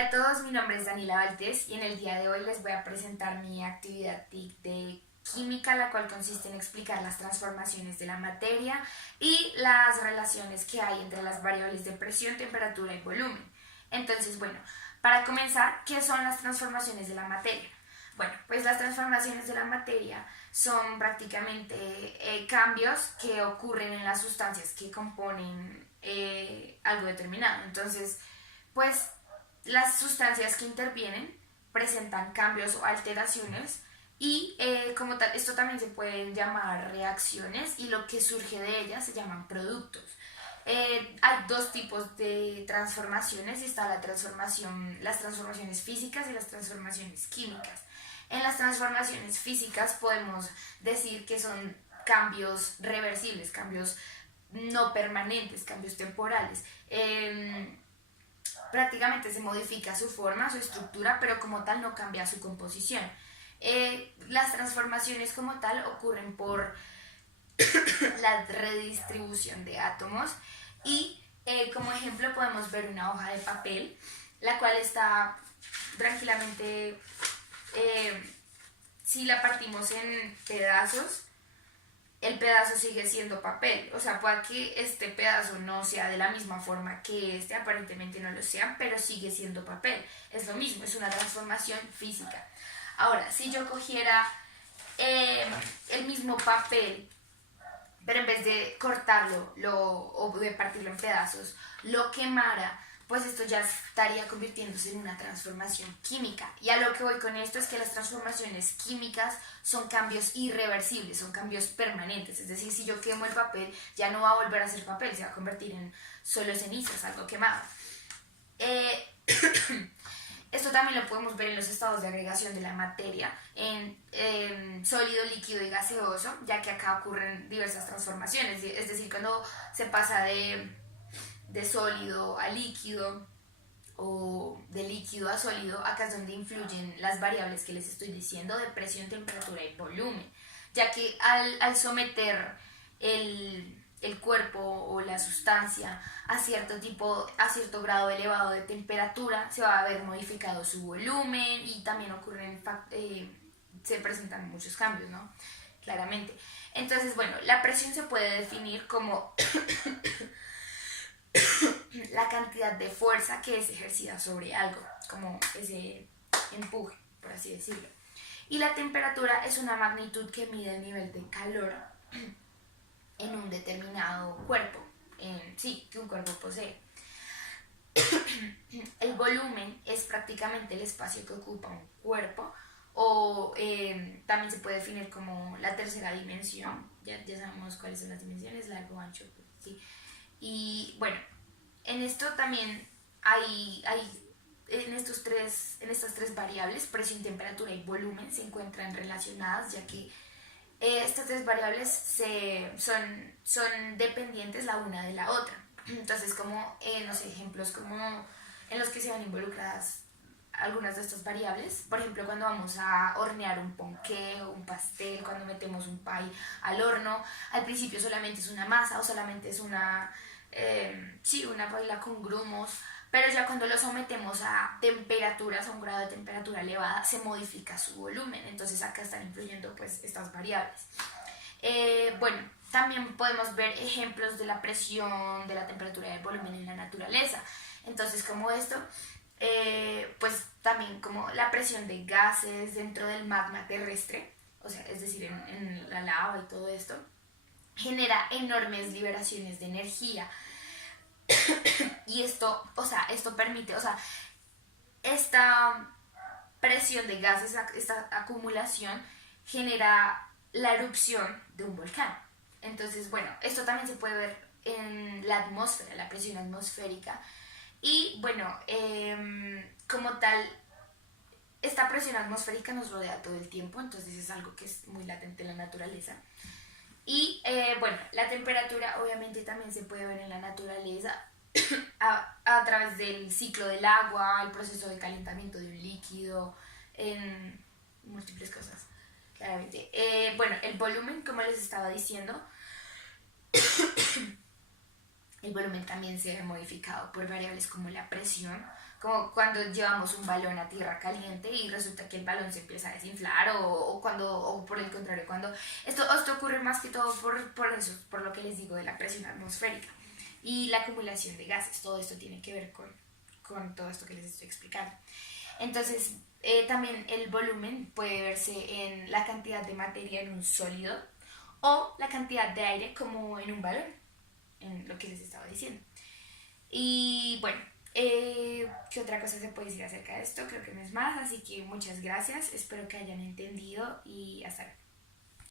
Hola a todos, mi nombre es Daniela Valtés y en el día de hoy les voy a presentar mi actividad TIC de química, la cual consiste en explicar las transformaciones de la materia y las relaciones que hay entre las variables de presión, temperatura y volumen. Entonces, bueno, para comenzar, ¿qué son las transformaciones de la materia? Bueno, pues las transformaciones de la materia son prácticamente cambios que ocurren en las sustancias que componen algo determinado. Entonces, pues las sustancias que intervienen presentan cambios o alteraciones y como tal, esto también se pueden llamar reacciones y lo que surge de ellas se llaman productos. Hay dos tipos de transformaciones, está las transformaciones físicas y las transformaciones químicas. En las transformaciones físicas podemos decir que son cambios reversibles, cambios no permanentes, cambios temporales. Prácticamente se modifica su forma, su estructura, pero como tal no cambia su composición. Las transformaciones como tal ocurren por la redistribución de átomos y como ejemplo podemos ver una hoja de papel, la cual está tranquilamente, si la partimos en pedazos, el pedazo sigue siendo papel. O sea, puede que este pedazo no sea de la misma forma que este, aparentemente no lo sea, pero sigue siendo papel. Es lo mismo, es una transformación física. Ahora, si yo cogiera el mismo papel, pero en vez de cortarlo o de partirlo en pedazos, lo quemara, pues esto ya estaría convirtiéndose en una transformación química. Y a lo que voy con esto es que las transformaciones químicas son cambios irreversibles, son cambios permanentes. Es decir, si yo quemo el papel, ya no va a volver a ser papel, se va a convertir en solo cenizas, algo quemado. Eh, Esto también lo podemos ver en los estados de agregación de la materia, en sólido, líquido y gaseoso, ya que acá ocurren diversas transformaciones. Es decir, cuando se pasa de sólido a líquido o de líquido a sólido, acá es donde influyen las variables que les estoy diciendo de presión, temperatura y volumen, ya que al someter el cuerpo o la sustancia a cierto grado elevado de temperatura, se va a ver modificado su volumen y también se presentan muchos cambios, ¿no? Claramente. Entonces, bueno, la presión se puede definir como la cantidad de fuerza que es ejercida sobre algo, como ese empuje, por así decirlo. Y la temperatura es una magnitud que mide el nivel de calor en un determinado cuerpo, que un cuerpo posee. El volumen es prácticamente el espacio que ocupa un cuerpo, o también se puede definir como la tercera dimensión. Ya sabemos cuáles son las dimensiones, largo, ancho, ¿sí? Y bueno, en esto también hay en estas tres variables, presión, temperatura y volumen, se encuentran relacionadas, ya que estas tres variables son dependientes la una de la otra. Entonces, como en los ejemplos como en los que se van involucradas algunas de estas variables, por ejemplo, cuando vamos a hornear un ponqué o un pastel, cuando metemos un pie al horno, al principio solamente es una masa o solamente es una paila con grumos, pero ya cuando lo sometemos a temperaturas, a un grado de temperatura elevada, se modifica su volumen. Entonces acá están influyendo pues estas variables. Bueno, también podemos ver ejemplos de la presión, de la temperatura y del volumen en la naturaleza. Entonces, como esto, pues también como la presión de gases dentro del magma terrestre, o sea, es decir, en la lava y todo esto, genera enormes liberaciones de energía. Y esto permite, esta presión de gases, esta acumulación, genera la erupción de un volcán. Entonces, bueno, esto también se puede ver en la atmósfera, la presión atmosférica. Y bueno, como tal, esta presión atmosférica nos rodea todo el tiempo, entonces es algo que es muy latente en la naturaleza. Y bueno, la temperatura obviamente también se puede ver en la naturaleza a través del ciclo del agua, el proceso de calentamiento de un líquido, en múltiples cosas, claramente. Bueno, el volumen, como les estaba diciendo, el volumen también se ve modificado por variables como la presión, como cuando llevamos un balón a tierra caliente y resulta que el balón se empieza a desinflar o por el contrario, cuando esto ocurre más que todo por eso, por lo que les digo de la presión atmosférica y la acumulación de gases. Todo esto tiene que ver con todo esto que les estoy explicando. Entonces, también el volumen puede verse en la cantidad de materia en un sólido o la cantidad de aire como en un balón, en lo que les estaba diciendo. Y bueno, ¿qué otra cosa se puede decir acerca de esto? Creo que no es más, así que muchas gracias, espero que hayan entendido y hasta luego.